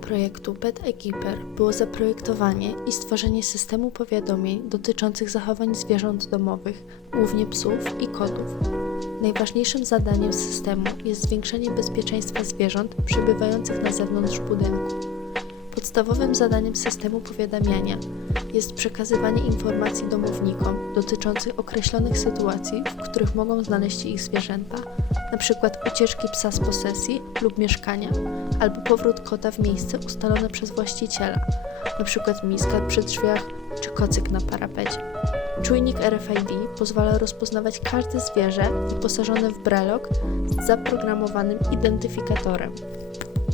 projektu Pet Equiper było zaprojektowanie i stworzenie systemu powiadomień dotyczących zachowań zwierząt domowych, głównie psów i kotów. Najważniejszym zadaniem systemu jest zwiększenie bezpieczeństwa zwierząt przebywających na zewnątrz budynku. Podstawowym zadaniem systemu powiadamiania jest przekazywanie informacji domownikom dotyczących określonych sytuacji, w których mogą znaleźć się ich zwierzęta, np. ucieczki psa z posesji lub mieszkania, albo powrót kota w miejsce ustalone przez właściciela, np. miska przy drzwiach czy kocyk na parapecie. Czujnik RFID pozwala rozpoznawać każde zwierzę wyposażone w brelok z zaprogramowanym identyfikatorem.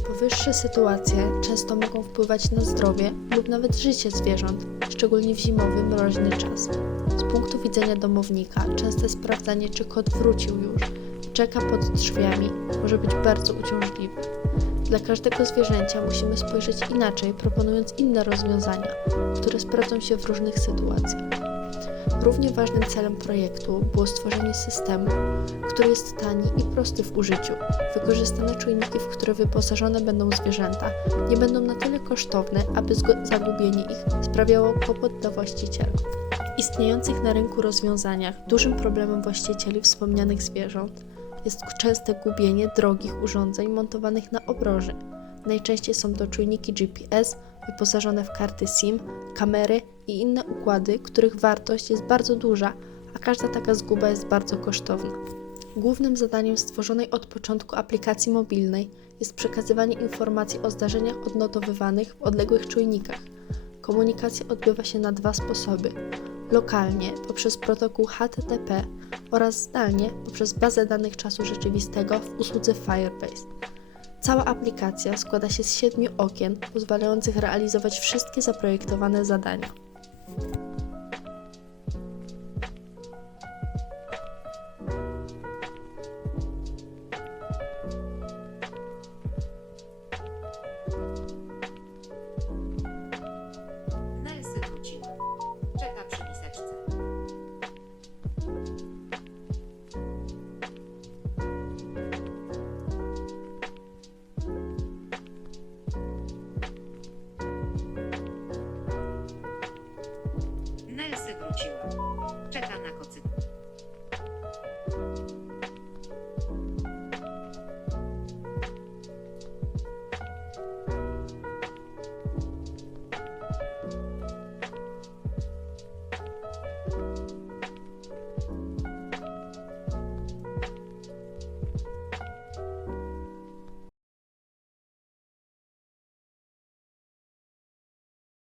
Powyższe sytuacje często mogą wpływać na zdrowie lub nawet życie zwierząt, szczególnie w zimowy, mroźny czas. Z punktu widzenia domownika, częste sprawdzanie, czy kot wrócił już, czeka pod drzwiami, może być bardzo uciążliwe. Dla każdego zwierzęcia musimy spojrzeć inaczej, proponując inne rozwiązania, które sprawdzą się w różnych sytuacjach. Równie ważnym celem projektu było stworzenie systemu, który jest tani i prosty w użyciu. Wykorzystane czujniki, w które wyposażone będą zwierzęta, nie będą na tyle kosztowne, aby zagubienie ich sprawiało kłopot dla właściciela. W istniejących na rynku rozwiązaniach dużym problemem właścicieli wspomnianych zwierząt jest częste gubienie drogich urządzeń montowanych na obroży. Najczęściej są to czujniki GPS wyposażone w karty SIM, kamery i inne układy, których wartość jest bardzo duża, a każda taka zguba jest bardzo kosztowna. Głównym zadaniem stworzonej od początku aplikacji mobilnej jest przekazywanie informacji o zdarzeniach odnotowywanych w odległych czujnikach. Komunikacja odbywa się na dwa sposoby: lokalnie poprzez protokół HTTP oraz zdalnie poprzez bazę danych czasu rzeczywistego w usłudze Firebase. Cała aplikacja składa się z siedmiu okien pozwalających realizować wszystkie zaprojektowane zadania. きゅ。